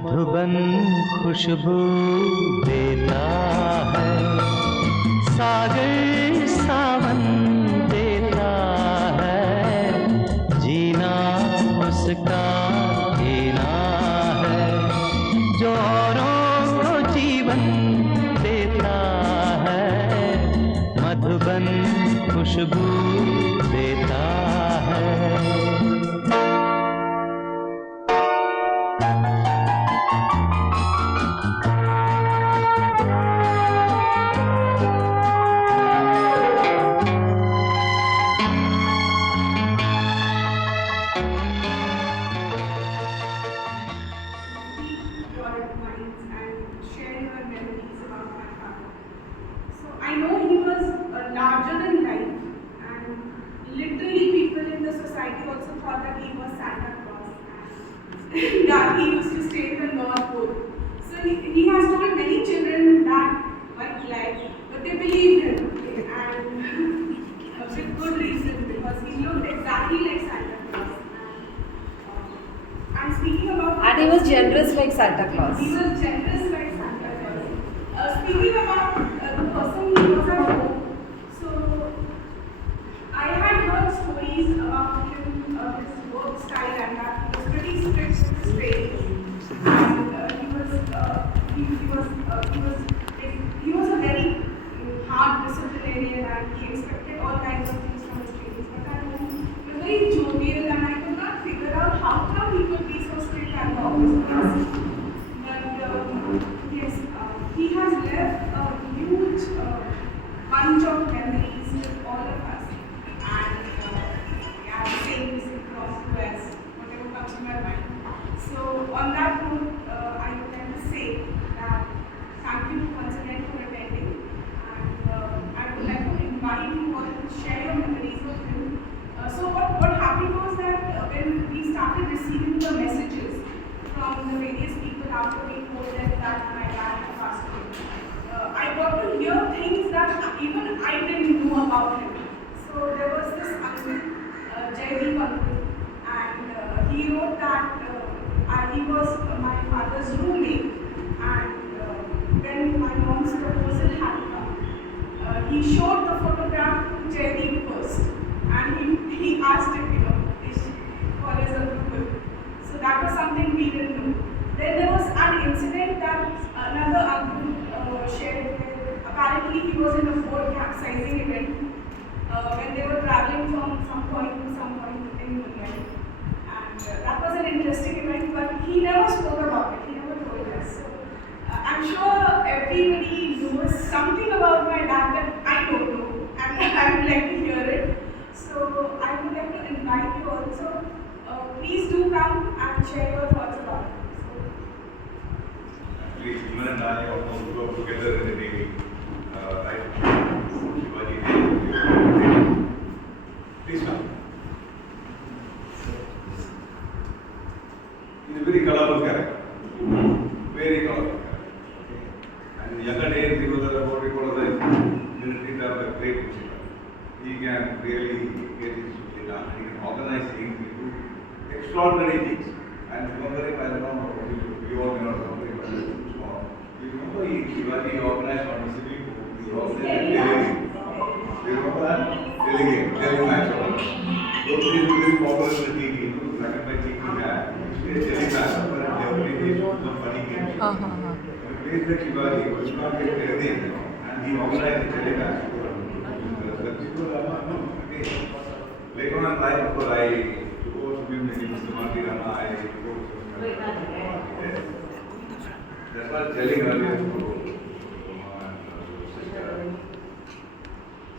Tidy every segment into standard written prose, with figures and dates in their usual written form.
मधुबन खुशबू देता है, सागर सावन देता है, जीना उसका जीना है, जो औरों को जीवन देता है, मधुबन खुशबू देता है। I know he was larger than life, and literally people in the society also thought that he was Santa Claus, and that he used to stay in the North Pole. So he has told many children that white lie, but they believed him, and with good reason, because he looked exactly like Santa Claus. And speaking about, and he was generous like Santa Claus. He was generous like Santa Claus. Speaking about the person he was at home, so I had heard stories about him, his work style, and that he was pretty strict with his training, and he was a very hard disciplinarian, and he expected all kinds of things from his trainings. But at home, he was very jovial, and I could not figure out how come he could be so strict at the office. But yes, he has left a huge bunch of memories with all of us, and yeah, saying this across the West, whatever comes to my mind. So on that note, I would like to say that thank you once again for attending, and I would like to invite you all to share your memories of him. So what happened was that when we started receiving the messages from the various people after we told them that my dad had passed away, I got to hear things that even I didn't know about him. So there was this uncle, Biman, and he wrote that he was my father's roommate, and when my mom's proposal had come, he showed the photograph to Jaideep first, and he asked him, for his approval. So that was something we didn't know. Then there was an incident that another uncle shared where apparently he was in a boat capsizing event when they were traveling from some point to some point in Mumbai. And that was an interesting event, but he never spoke about it, he never told us. So I'm sure everybody knows something about my dad that I don't know, and I would like to hear it. So I would like to invite you also. Please do come and share your thoughts about it. Actually, Biman and I almost grew up together in the Navy. Right? Please come. He's a very colorful character. Very colorful character. And in younger days, he was what we call the military term, the great pusher. He can really get his shit done. He can organize things. He do extraordinary things. And remember him, I don't know, you all may not remember him, but it's small. You remember he organized on the civil code. He organized a delegate. You remember that? Delegate match. Those days were very popular in the TV. You know, black and white TV had. He used to be a telematch. But definitely they showed some funny games. He plays the Shivaji, but you can't get anything. And he organized the telematch. Later on in life, of course, I took over to him against the Marty Rama. I took over to him. That's what I was telling earlier.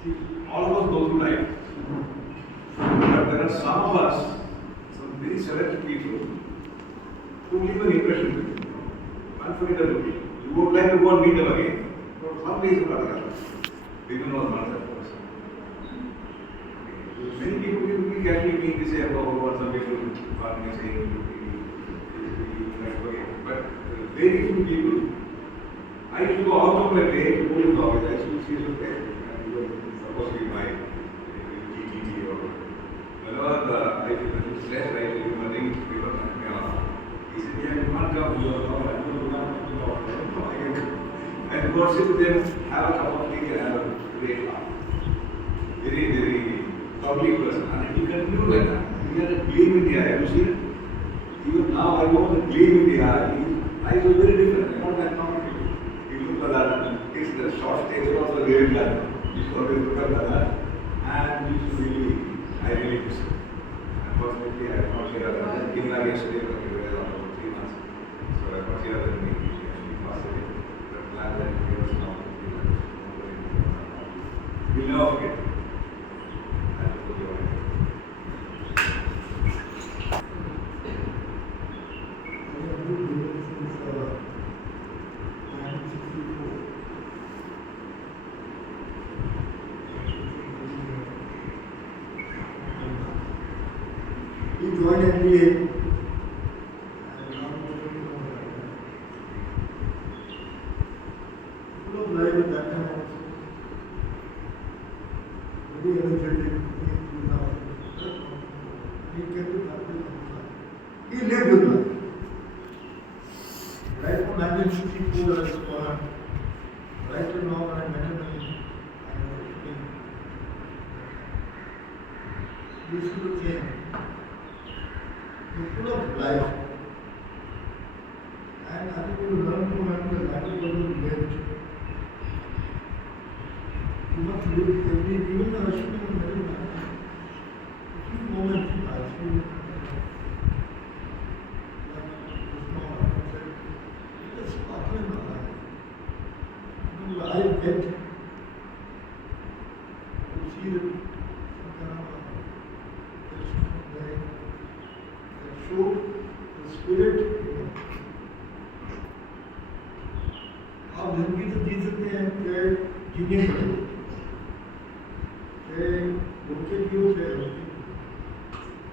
See, all of us go through life. But there are some of us, some very select people, who leave an impression with you. Unforgettable. You would like to go and meet them again. For some reason or other. Biman was not that person. Many people will casually meet and say, oh, some people are saying, but very few people. I used to go out of my way to go to the office. I used to see him there. And he was supposed to be my GTT or whenever I was stressed, I was running, he said, you can't come here, and go sit with them, have a cup of tea and have a great laugh. Very, very public person. And he continued like that. He had a gleam in the eye. Have you seen it? Even now I know the gleam in the eye. His eyes were very different. Not that normal. He looked like that. It's the short stage also very like that. He used to always look like that. And he used to really, I really miss it. Unfortunately, I am not here. I came back yesterday, but he was about 3 months. So I was here with me. He passed away. But glad that he was now. We'll never forget. That was your idea. He joined MBA. Full of life at that time also. Very energetic. He kept it happy. He lived with life. Right from 1964 I was born. Right till now when I met him, he used to look same. He's full of life. And I think we learn from him that that is what we lived. You must live every, even the Ashwin is very nice. A few moments in Ashwin, like this morning, I said, it is sparkle in my eye. I get to see that some kind of that show the spirit. आप जिंदगी तो जी सकते हैं, चाहे जीने पड़े, चाहे भूखे भी हो, चाहे रोके,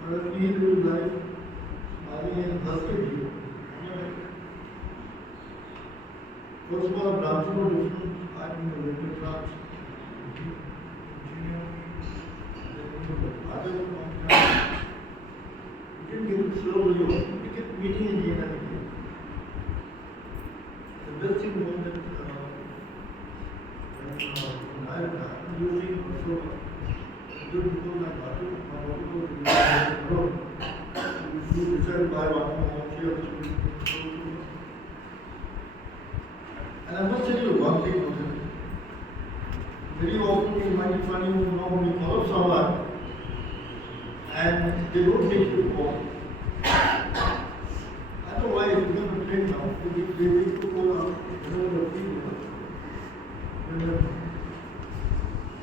और अपनी लिव लाइफ हमारी हंस के भी हो. First of all, branches are different. I mean, the little branch, engineer, then other branch. You can get it slowly, you get meeting again and again. The best thing was that when I'm using also, just because my daughter was we decided to buy one more here. And I must tell you one thing, very often you might find you know you follow someone and they don't take you home. I don't know why it's become a trend now. They take to go out, the people.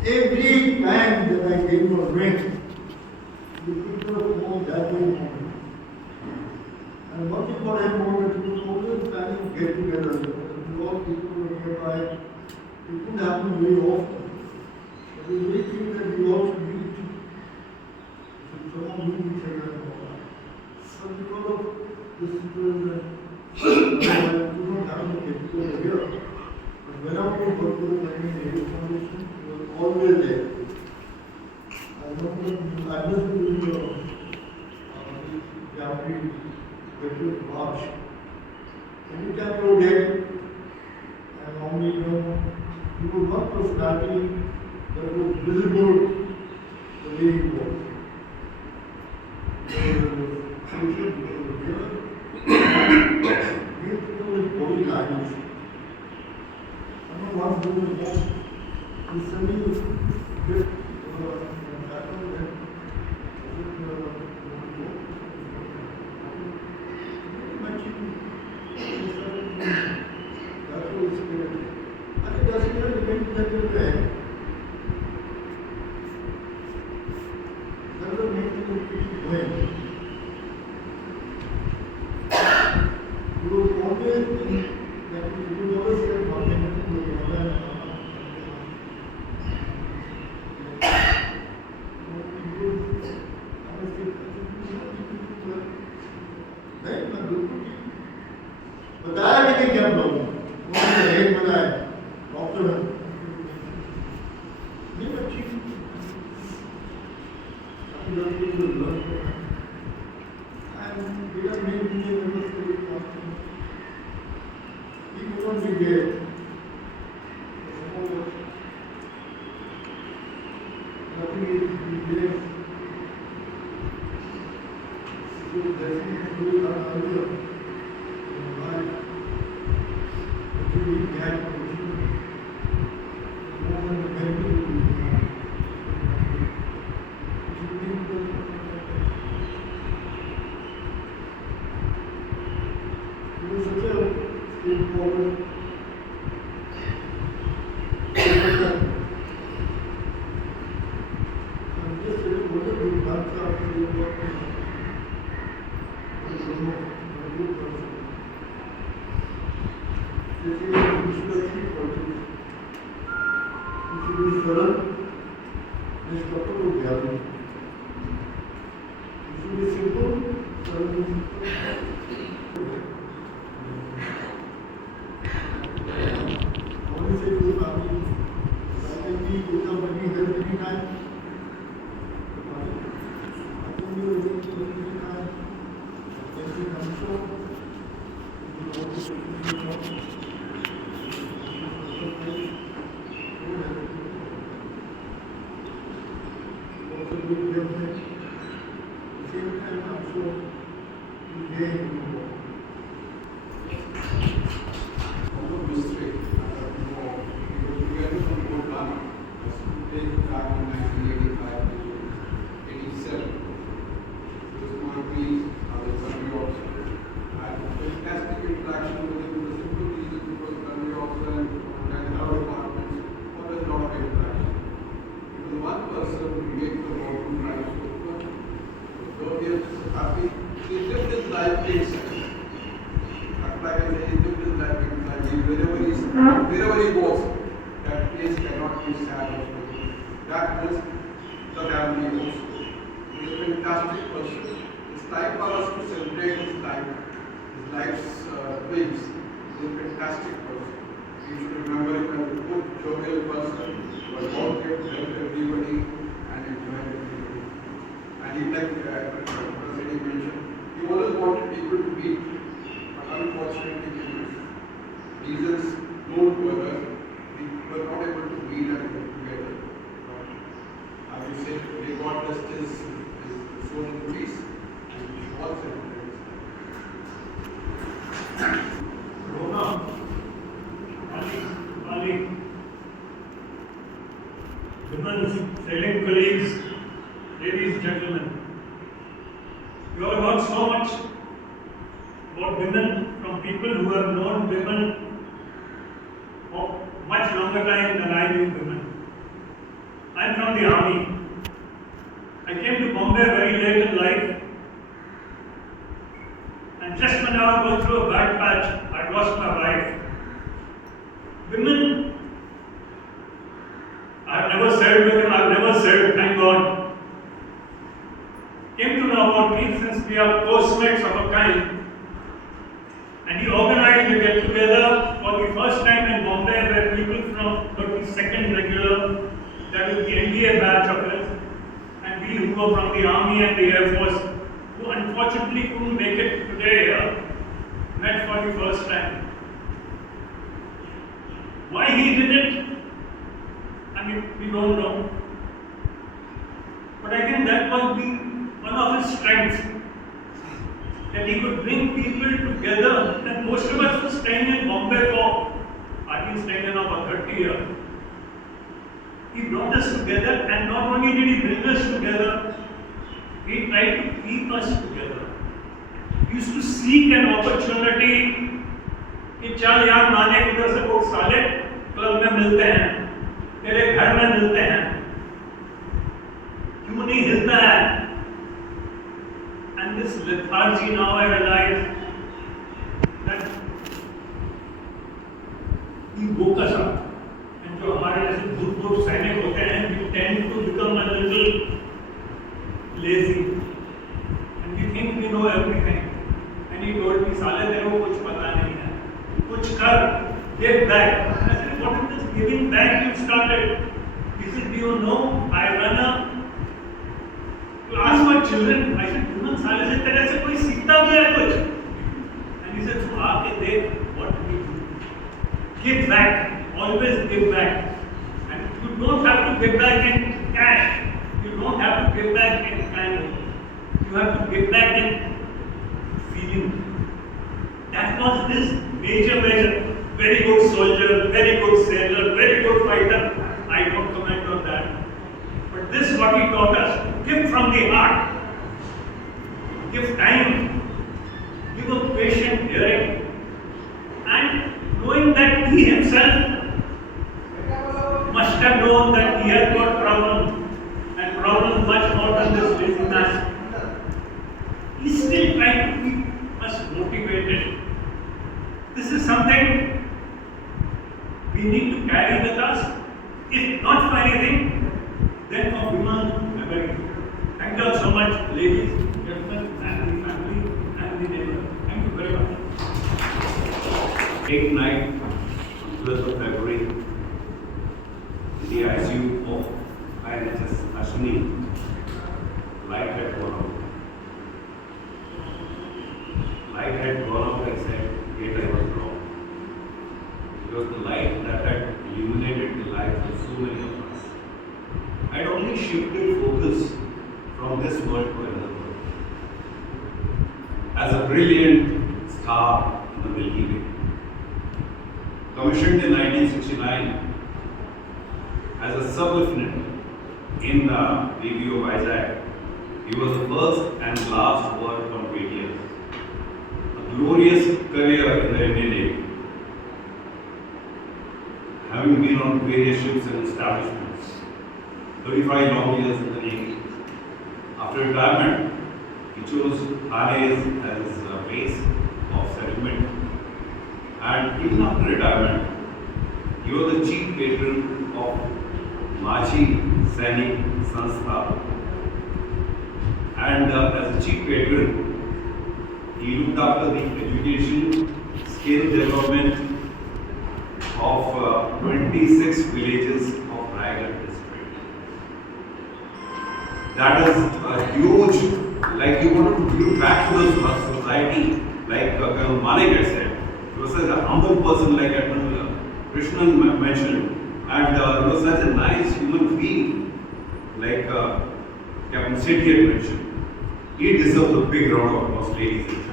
Every time that I gave you a drink, the people know that way. And one thing what I know that people always planning to get together. All people were nearby. It couldn't happen very often. But it's very clear that we all should meet. Someone meet each other and all that. But because of this situation, we don't have to get together here. But whenever we work with the Navy Foundation, we were always there. I remember I was doing the Exemplary Veterans March. Every time we were there, and only you were one personality that was visible the way he was. Because of social, because of here, he was body language. I know one thing was more, he suddenly did should be सरल, निष्कपट और ज्ञानी. It should be simple, सरल. Only say to the family, I can be with the money help anytime. I can be with you anytime. I can be control. You know, also do business. At the same time, I'm sure you gain more. Also Mistry, we went from Biman, back in 1985 to 87. It was my colleague, I was country officer. I had a fantastic interaction with him for the simple reason because country officer and our departments, there was a lot of interaction. It was one person who made the modern drive so good. So he was happy. He lived his life in second. Like I say, he lived his life in second. Wherever he goes, that place cannot be sad or something. That was the family also. He is a fantastic person. It's time for us to celebrate his life, his life's dreams. He is a fantastic person. We should remember him as a good, jovial person who was volunteered to help everybody and enjoy everybody. And he, like President mentioned, he always wanted people to meet, but unfortunately, reasons known to others, we were not able to meet and get together. As you said, may God rest his soul in peace and we should all celebrate. Rona, Ali, Biman, selling colleagues, ladies and gentlemen, you all heard so much about Biman from people who have known Biman for much longer time than I knew Biman. I am from the army. I came to Bombay very late in life, and just when I was going through a bad patch, I lost my wife. Biman, I have never served with him, I have never served, thank God. Came to know about me since we are postmates of a kind. And he organized a get together for the first time in Bombay where people from 32nd regular, that was the NDA batch of us, and we who were from the Army and the Air Force, who unfortunately couldn't make it today, met for the first time. Why he did it, I mean, we don't know. But I think that was one of his strengths. That he could bring people together, and most of us were staying in Bombay for, I've been staying there now for 30 years. He brought us together, and not only did he bring us together, he tried to keep us together. He used to seek an opportunity कि चल यार माने उधर से लोग साले club में मिलते हैं, तेरे घर में मिलते हैं, क्यों नहीं हिलता है? And this lethargy now I realize that he woke us up. And जो हमारे जैसे भूतपूर्व सैनिक होते हैं, we tend to become a little lazy. And we think we know everything. And he told me, साले तेरे को कुछ पता नहीं है. कुछ कर, give back. And I said, what is this giving back you started? He said, do you know, I run a class for children. I said, तुम साले से तेरे से कोई सीखता भी है कुछ? And he said, तुम आके देख what we do. Give back. Always give back. And you don't have to give back in cash. You don't have to give back in kind. You have to give back in feeling. That was his major measure. Very good soldier, very good sailor, very good fighter. I don't comment on that. But this is what he taught us. Give from the heart. Give time. Give a patient hearing. And knowing that he himself must have known that he had got problems, and problems much more than this laziness. He still tried to keep us motivated. This is something we need to carry with us, If not for anything, then for Biman, I'm very grateful. Thank you all so much, ladies, gentlemen, and the family, and the neighbor. Thank you very much. 8th night, 12th of February, the ICU of INHS Ashwini, light had gone out. Light had gone out, I said, yet I was wrong. Because the light that had illuminated the lives of so many of us had only shifted focus from this world to another world. As a brilliant star in the Milky Way. Commissioned in 1969 as a sub-lieutenant in Navy of Isaac, he was the first and last to work on radios. A glorious career in the Indian Navy. Having been on various ships and establishments, 35 long years in the Navy. After retirement, he chose Thane as a base of settlement. And even after retirement, he was the chief patron of Majhi Sainik Sanstha. And as a chief patron, he looked after the education, skill development of 26 villages of Raigad district. That is a huge, like you want to give back to the society, like Colonel Manik had said. He was such a humble person, like Admiral Krishnan mentioned, and he was such a nice human being, like Captain Sethi had mentioned. He deserves a big round of applause, ladies and gentlemen.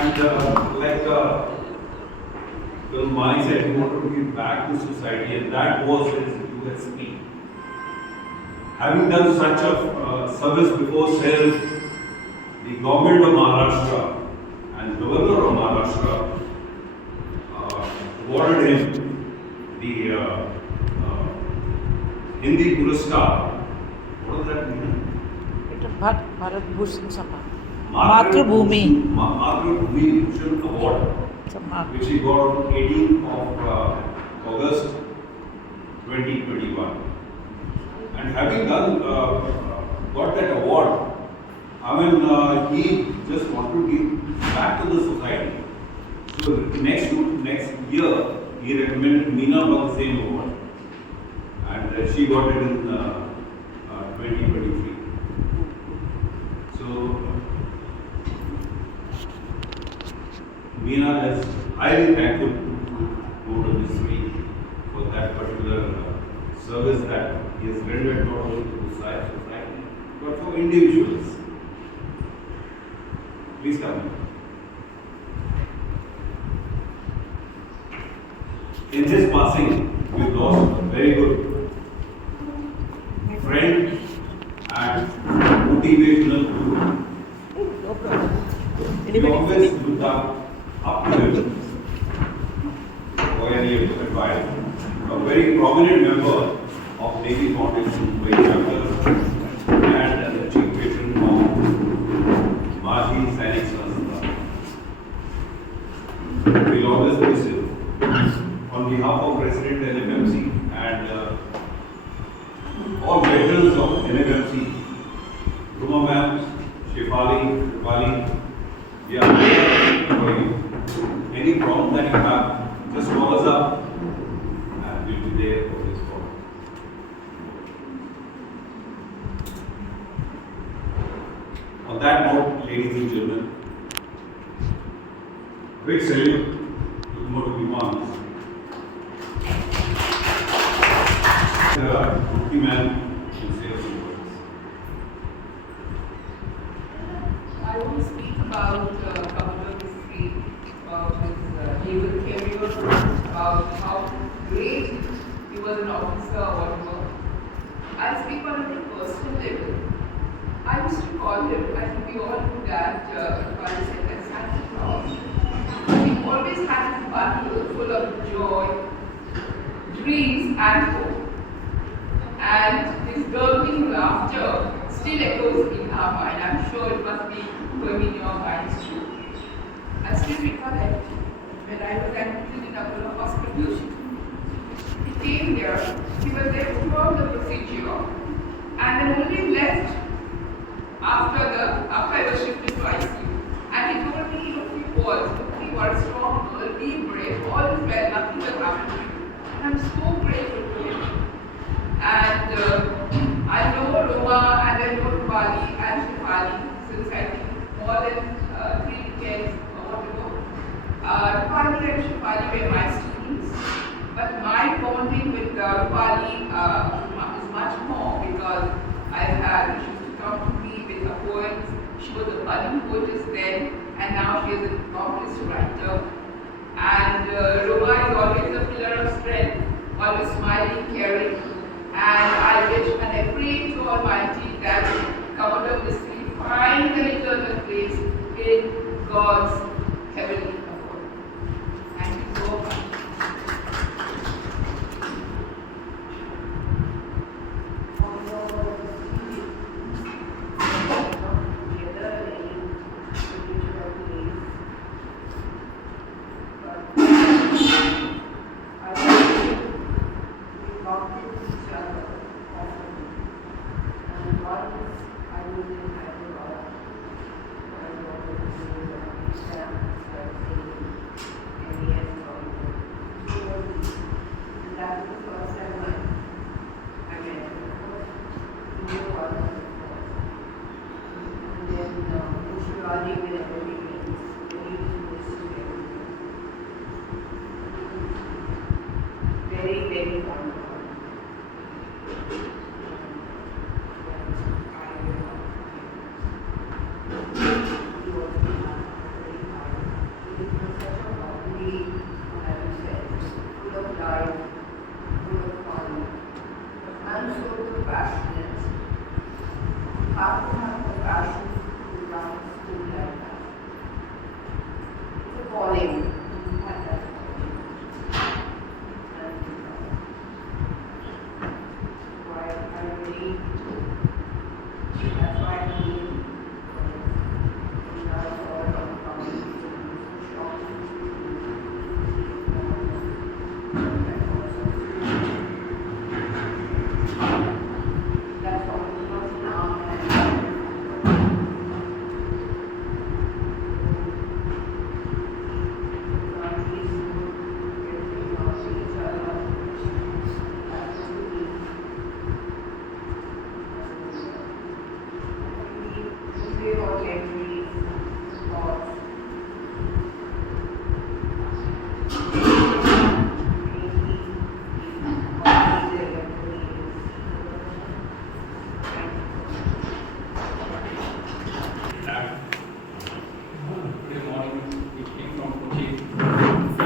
And like Colonel Mani said, he wanted to give back to society, and that was his USP. Having done such a service before self, the government of Maharashtra and Governor of Maharashtra awarded him the Hindi Puraskar. What does that mean? Bharat Bhushan Samman. Matrubhumi. Matrubhumi Bhushan Award, which he got on 18th of August 2021. And having done got that award, I mean, he just wanted to give back to the society. So next year, he recommended Meena for the same award, and she got it in 2023. So Meena is highly thankful to Mistry for that particular service that he has rendered not only to society, but for individuals. Please come in. In his passing, we lost a very good friend and motivational guru. We always looked up to him for any advice. A very prominent member of Navy Foundation Mumbai chapter and the chief patron of Majhi Sainik Sanstha. We will always miss him. On behalf of President NFMC and all veterans of NFMC, Ruma ma'am, Shefali, we are here for you. Any problem that you have, just call us up and we'll be there for this problem. On that note, ladies and gentlemen, quick salute to Motor Biman. Man will say a few words. I want to speak about Commander Mistry, about his naval career, about how great he was an officer or whatever. I speak on a very personal level. I used to call him, I think we all do that, as Santa Claus. He always had his bundle full of joy, dreams, and hope. And his gurgling laughter still echoes in our mind. I'm sure it must be going in your minds too. I still recollect when I was admitted in Apollo He came there, he was there throughout the procedure, and then only left after I was shifted to ICU. And he told me, look, you are strong girl, be brave, all is well, nothing will happen to you. And I'm so grateful to him. And I know Roma and I know Rupali and Shifali since I think more than 3 decades or whatever. Rupali and Shifali were my students, but my bonding with Rupali is much more because she used to come to me with her poems. She was a budding poetess then, and now she is an accomplished writer. And Roma is always a pillar of strength, always smiling, caring. And I wish and I pray to Almighty that Commodore Mistry find an eternal place in God's heavenly abode. Thank you so much. Very, very fond of her. He was very kind. He was such a lovely, as you said, full of life, full of fun, and so passionate. Have to have the passion to run a school like that. It's a calling. You have that calling. That's why I believe that's all it was now. Good morning. We came from Kochi.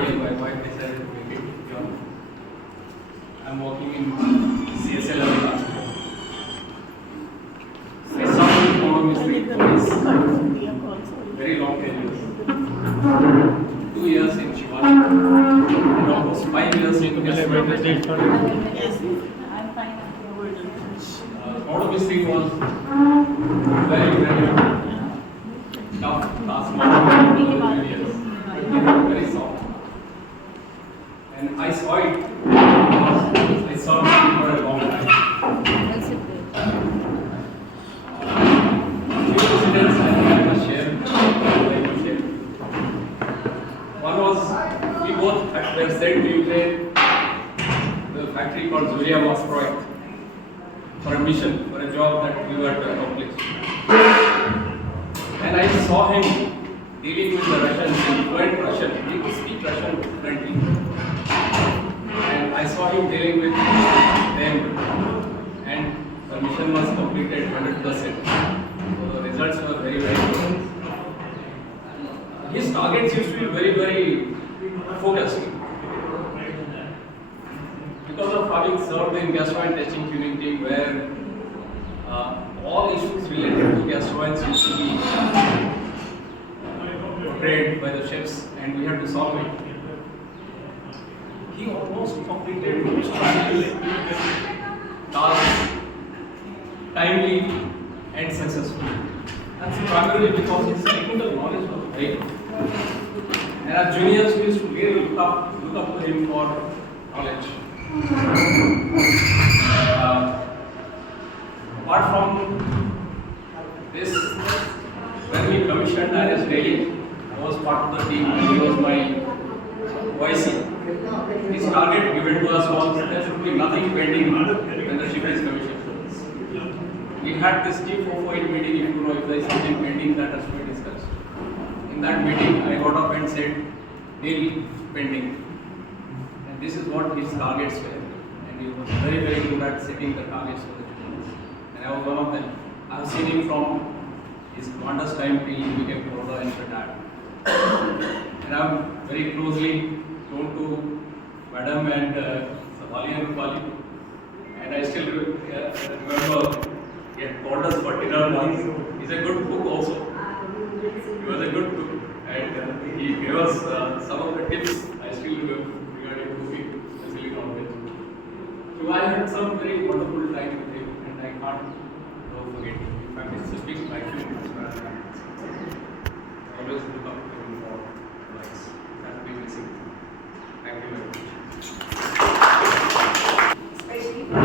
Here, my wife decided to make it young. I'm working in CSL last year. I saw him for Mistry twice. Very long tenure. 2 years in Shivani and almost 5 years in Exemplary. Mistry was very, very tough last month, very soft. And I saw it because I saw it for a long time. Few incidents I must share. One was we both were sent to Ukraine, the factory called Zuria was project for a mission, for a job that we were to accomplish. And I saw him dealing with the Russians in fluent Russian. He could speak Russian fluently. And I saw him dealing with them. And the mission was completed 100%. So the results were very, very good. His targets used to be very, very focused. Because of having served in gastrointestinal tuning team where all issues related to gastroenterology used to be portrayed by the chefs and we had to solve it. He almost completed most tasks timely and successfully. That's primarily because his technical knowledge was very good. And our juniors used to really look look up to him for knowledge. Apart from this, when we commissioned Iris daily, I was part of the team and he was my YC. His target given to us was there should be nothing pending when the ship is commissioned. We had this G448 meeting, if you know, if there is something pending that has to be discussed. In that meeting, I got up and said, daily pending. And this is what his targets were. And he was very, very good at setting the targets for the students. And I was one of them. I have seen him from his commander's time till he became Corona and retired. And I am very closely known to Madam and Savali and Rupali. And I still remember he had called us for dinner once. He's a good cook also. He was a good cook. And he gave us some of the tips I still remember regarding cooking, especially non-veg. So I had some very wonderful time with him and I can't forget him. In fact, it's a big passion. Always look up to him for advice. That will be missing. Thank you very much. Especially for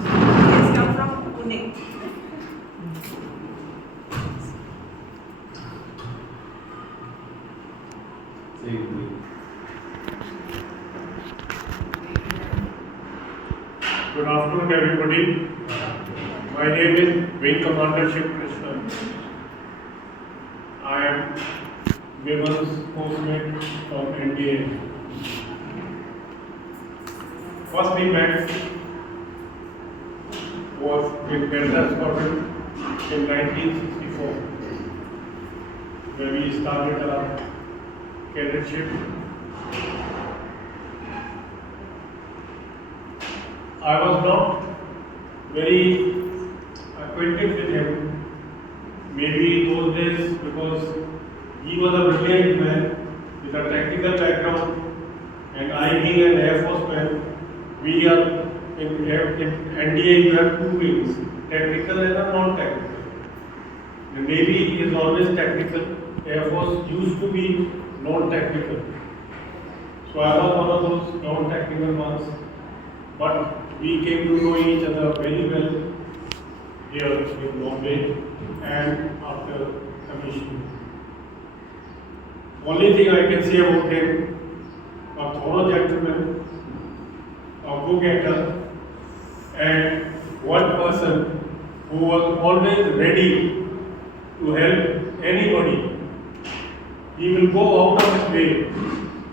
he has come from Pune. Good afternoon, everybody. My name is Wing Commander Ship Krishna. I am Biman's postmate from NDA. First we met was with Delta Squadron in 1964, where we started our cadetship. I was not very acquainted with him, maybe in those days, because he was a brilliant man with a technical background, and I being an Air Force man, we are in NDA you have two wings, technical and a non-technical. The Navy is always technical, Air Force used to be non-technical. So I was one of those non-technical ones, but we came to know each other very well here in Bombay and after commissioning. Only thing I can say about him, a thorough gentleman, a go-getter, and one person who was always ready to help anybody. He will go out of his way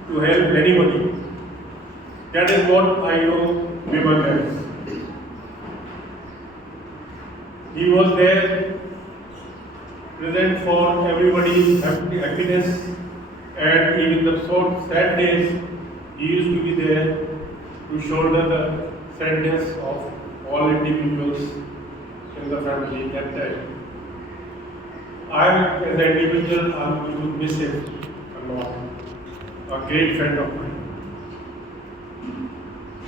to help anybody. That is what I know Biman has. He was there, present for everybody's happiness, and even the sad days, he used to be there to shoulder the sadness of all individuals in the family that time. I, as an individual, am going to miss him a lot. A great friend of mine.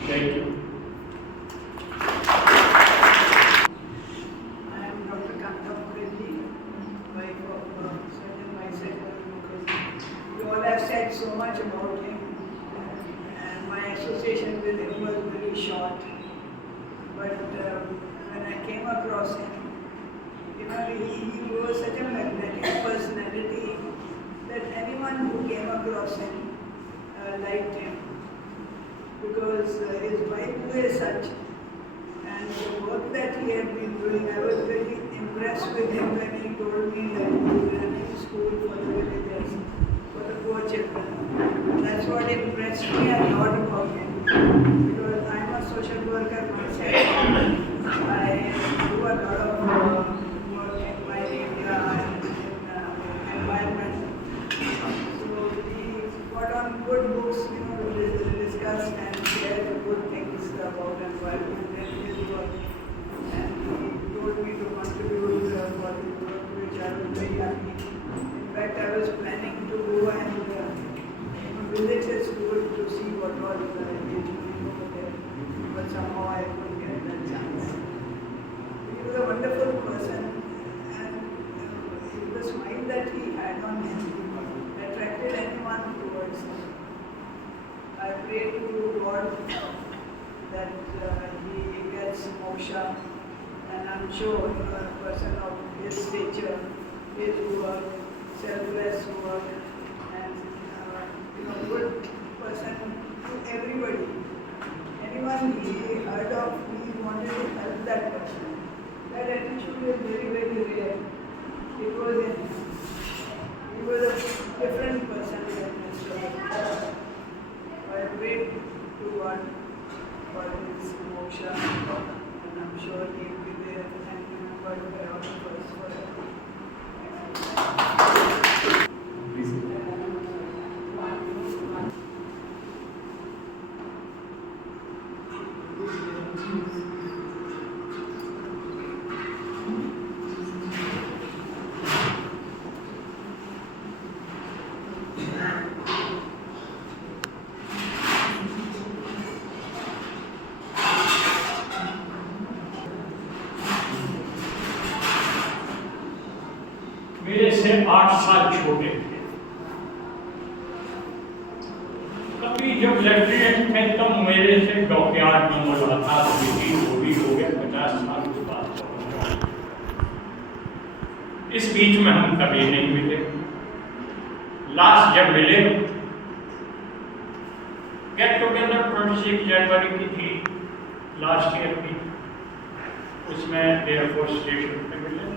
Thank you. I am Dr. Kantam, wife of Sergeant myself, because you all have said so much about him, and my association with him was very short. But when I came across him, he was such a magnetic personality that anyone who came across him liked him, because his vibe was such, and the work that he had been doing, I was very impressed with him when he told me that he was running school for the villagers, for the poor children. That's what impressed me a lot about him, because I'm a social worker myself. I do a lot of work in my area and in environment. So we got on good books, to discuss and share the good things about environment and his work. And he told me to contribute for the work, which I was very happy. In fact, I was planning to go and visit his school to see what was engagement over there, but somehow I couldn't get that chance. He was a wonderful person, and the smile that he had, I'm sure a person of his nature, his work, selfless work, and good person to everybody. Anyone he heard of, he wanted to help that person. That attitude is very, very rare. He was a different person than Mr. I prayed to God for his moksha, and I'm sure he will be there and remembered by all of us forever. मेरे से 8 साल छोटे थे। कभी जब lieutenant थे तब मेरे से डॉकयार्ड में मुलाकात हुई थी, वो भी हो गया 50 साल के बाद। इस बीच में हम कभी नहीं मिले। लास्ट जब मिले गेट टुगेदर 26 जनवरी की थी लास्ट ईयर की, उसमें एयरफोर्स स्टेशन पे मिले थे।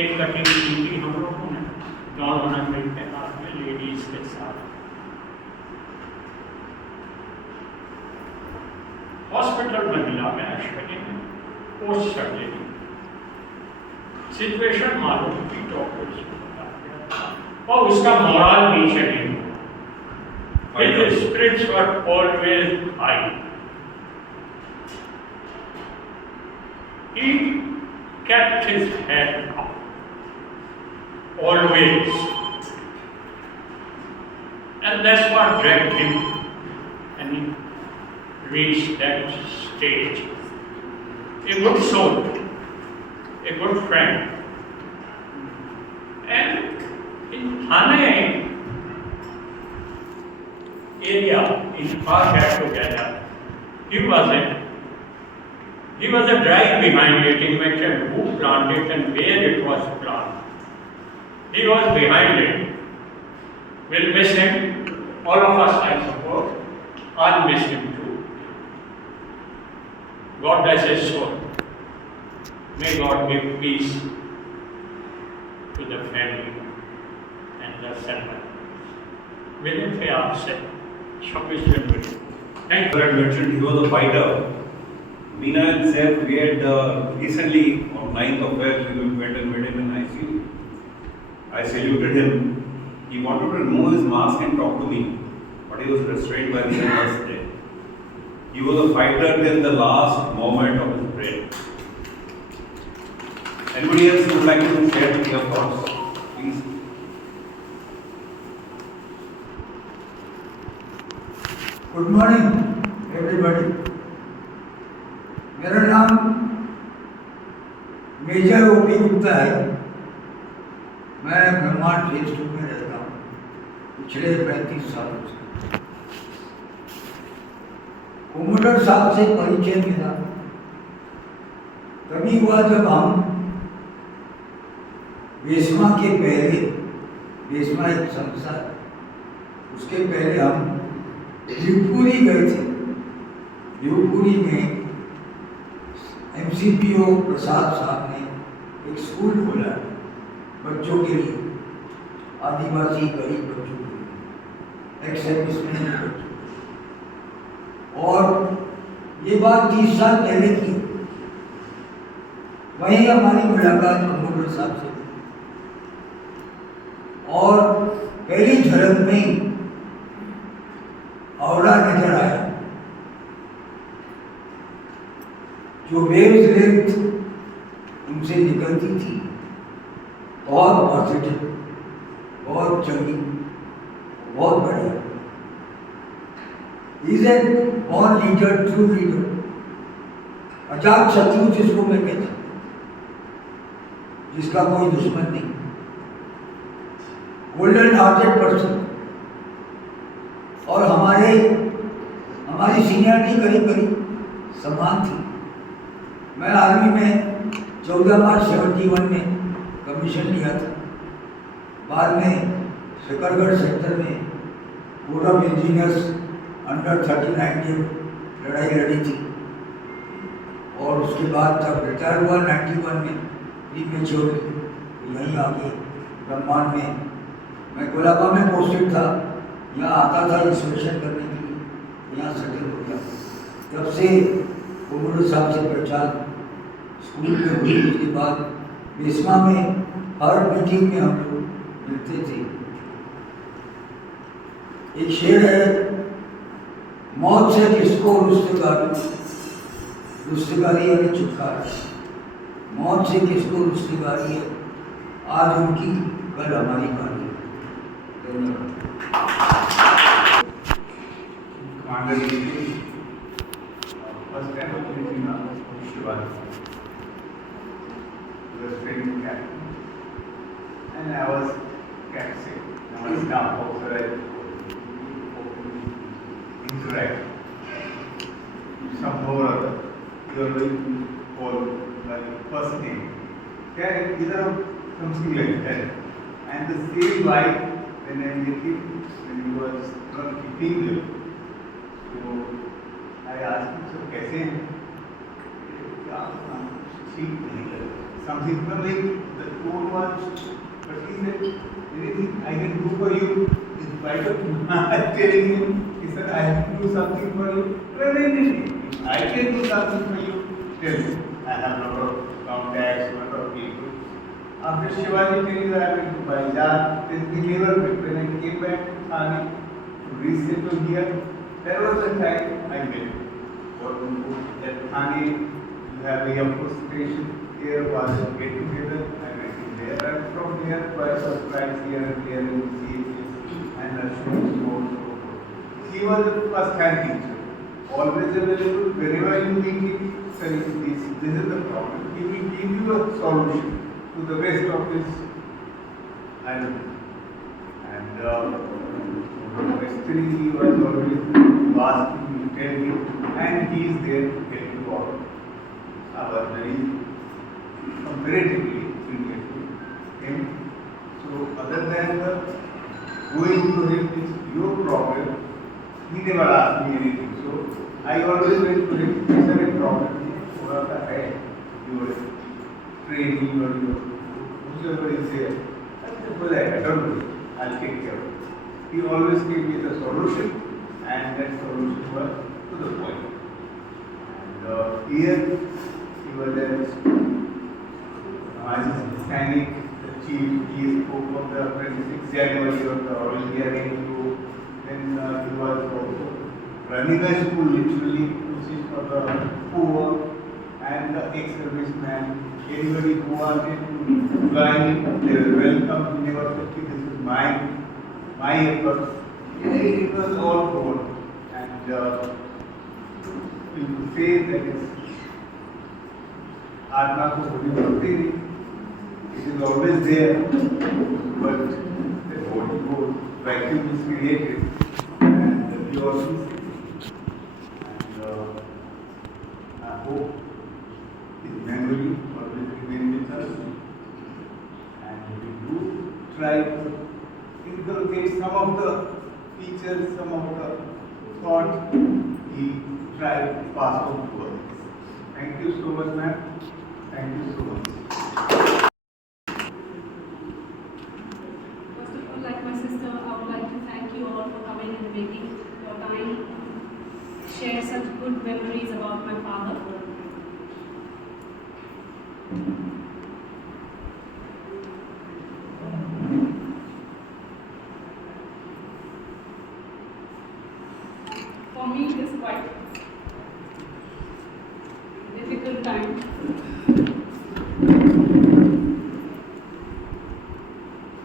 एक कटिंग की थी हम लोगों ने, दोनों ने मिलकर हाथ में लेडीज के साथ। हॉस्पिटल में मिला मैं अश्विनी में, पोस्ट सर्जरी। सिचुएशन मालूम थी डॉक्टर्स को बता दिया, और उसका मोरल नीचे नहीं हुआ। His spirits were always high. He kept his head up. Always. And that's what dragged him and he reached that stage. A good soul, a good friend. And in Thane area, in our get together, he was a drive behind it. He mentioned who planted and where it was planted. He was behind it. We'll miss him. All of us, I suppose. I'll miss him too. God bless his soul. May God give peace to the family and the servant. Within the आपसे 26 जनवरी. Thank you. I mentioned he was a fighter. Meena himself, we had recently on 9th of February, we went and met him in ICU. I saluted him. He wanted to remove his mask and talk to me, but he was restrained by the nurse there. He was a fighter till the last moment of his breath. Anybody else who would like to share your thoughts? Please. Good morning, everybody. मेरा नाम major OP Gupta है। मैं ब्रह्मांड phase 2 में रहता हूँ पिछले 35 सालों से। कोमोडर साहब से परिचय मिला तभी हुआ जब हम बेसमा के पहले, बेसमा एक संस्था, उसके पहले हम शिवपुरी गए थे। शिवपुरी में MCPO प्रसाद साहब ने एक स्कूल खोला बच्चों के लिए, आदिवासी गरीब बच्चों के लिए, एक्स-सर्विसमैन बच्चों। और ये बात 30 साल पहले की। वहीं हमारी मुलाकात महमूद साहब से हुई और पहली झलक में औरा नजर आया। जो वेव्स लेंथ उनसे निकलती थी बहुत पॉजिटिव, बहुत चंगी, बहुत बढ़िया। Is a born leader, true leader, अजात शत्रु जिसको मैं कहता हूँ, जिसका कोई दुश्मन नहीं, गोल्डन हार्टेड पर्सन। और हमारी सीनियरिटी करीब करीब समान थी। मैंने आर्मी में 14 मार्च 71 में कमीशन लिया था। बाद में शकरगढ़ सेक्टर में कोर ऑफ इंजीनियर्स अंडर 39 लड़ाई लड़ी थी, और उसके बाद जब रिटायर हुआ 91 में प्रीमेच्योर यहीं आके ब्रह्मांड में, मैं कोलाबा में पोस्टेड था, यहाँ आता था इंस्पेक्शन करने के लिए, यहाँ सेटल हो गया। तब से उमर साहब से पहचान स्कूल में हुई। उसके बाद बेसमा में हर मीटिंग में हम लोग मिलते थे। एक शेर है, मौत से किसको रुस्तगारी यानी छुटकारा। मौत से किसको रुस्तगारी है, आज उनकी कल हमारी बारी है। धन्यवाद। First time of meeting Shivan, he was training captain, and I was captain. I was down also interact somehow or other. You are going to call by first name. Okay, either something like that. And the same vibe when I met him, when he was not keeping them. So I asked him, so कैसे हैं? क्या ठीक नहीं लगा. Something like the tone was, but he said, anything I can do for you, in spite of telling him, he said, I have to do something for you. Well, anything. If I can do something for you, tell me. I have a lot of contacts, a lot of people. After Shivaji telling that I went to Baizar, then we never met. When I came back to Thane to resettle here, there was a time I met. At Thane, you have a Yapur station. Here was a get together. I went in there. And from there, twice or thrice here and there in CHS and Ashwin also. He was the first hand teacher. Always available. Whenever you meet him, saying this is the problem. He will give you a solution to the rest of his island. And Mistry, he was always asking to tell him, and he is there to help you out. I was very comparatively friendly to him. So other than the going to him is your problem, he never asked me anything. So I always went to him, is there a problem? थोड़ा सा है, your training or your whoever is there. I said, well, I don't know, I'll take care of it. He always gave me the solution, and that solution was to the point. And here he was as Sainik, the chief, he spoke of the 26th January of the All India Radio. Then he was also running a school literally, which is for the poor and the ex-serviceman. Anybody who wanted to join, they were welcome. He never said, this is my efforts. It was all good. And people say that is Atma ko bodi bhakti nahi. It is always there, but the body vacuum is created and the pure is missing. And I hope his memory always remains with us. And we do try to inculcate some of the features, some of the thought he tried to pass on to us. Thank you so much, ma'am. Thank you so much. First of all, like my sister, I would like to thank you all for coming and making your time share such good memories about my father. For me, it is quite a difficult time.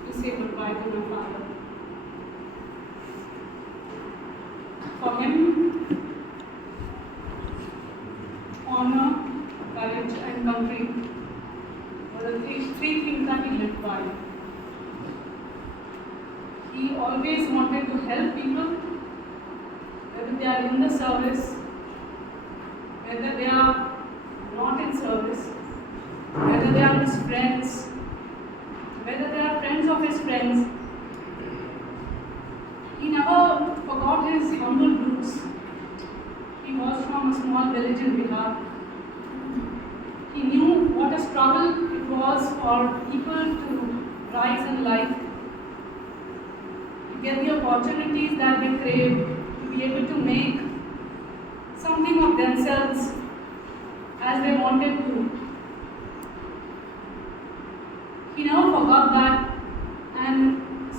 To say goodbye to my father. For him, honor, courage and country were the three things that he lived by. He always wanted to help people, whether they are in the service, whether they are not in service, whether they are his friends, whether they are friends of his friends, he never forgot his humble roots. He was from a small village in Bihar. He knew what a struggle it was for people to rise in life, to get the opportunities that they crave, to be able to make something of themselves as they wanted to. He never forgot that, and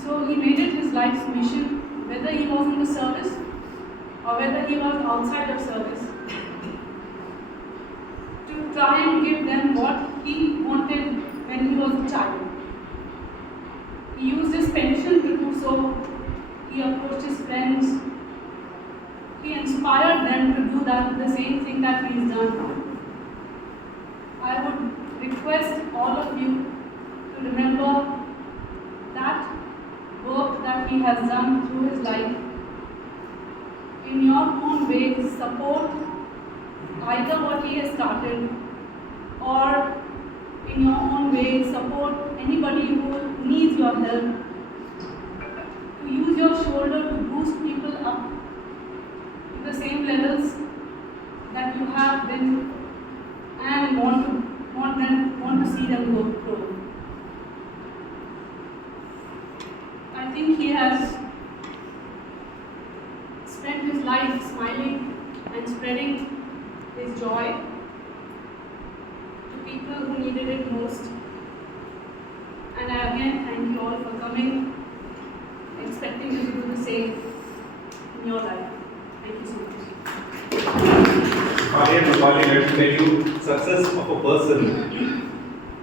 so he made it his life's mission, whether he was in the service or whether he was outside of service, to try and give them what he wanted when he was a child. He used his pension to do so. He approached his friends. He inspired them to do the same thing that he's done. I would request all of you to remember that work that he has done through his life. In your own way, support either what he has started, or in your own way, support anybody who needs your help. To use your shoulder to boost people up to the same levels that you have been, and want to see them grow. I think he has spent his life smiling and spreading his joy to people who needed it most. And I again thank you all for coming, expecting you to do the same in your life. Thank you so much. Let me tell you, success of a person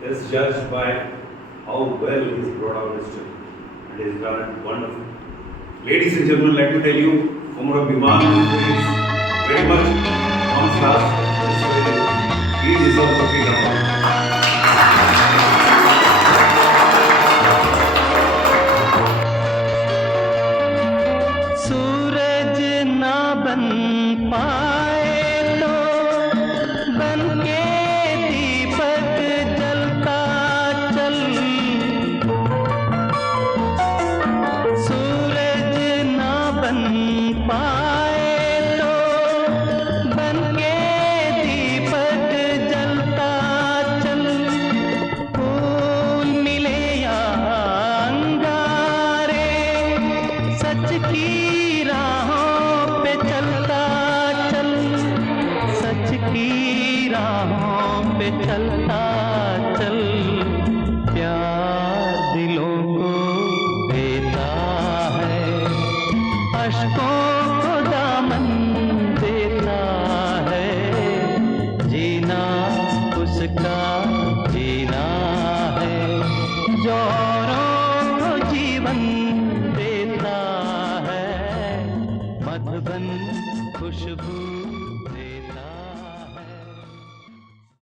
is judged by how well he is brought out his children. And he has done it wonderful. Ladies and gentlemen, let me tell you, Comrade Biman is very much on class. He deserves a big round.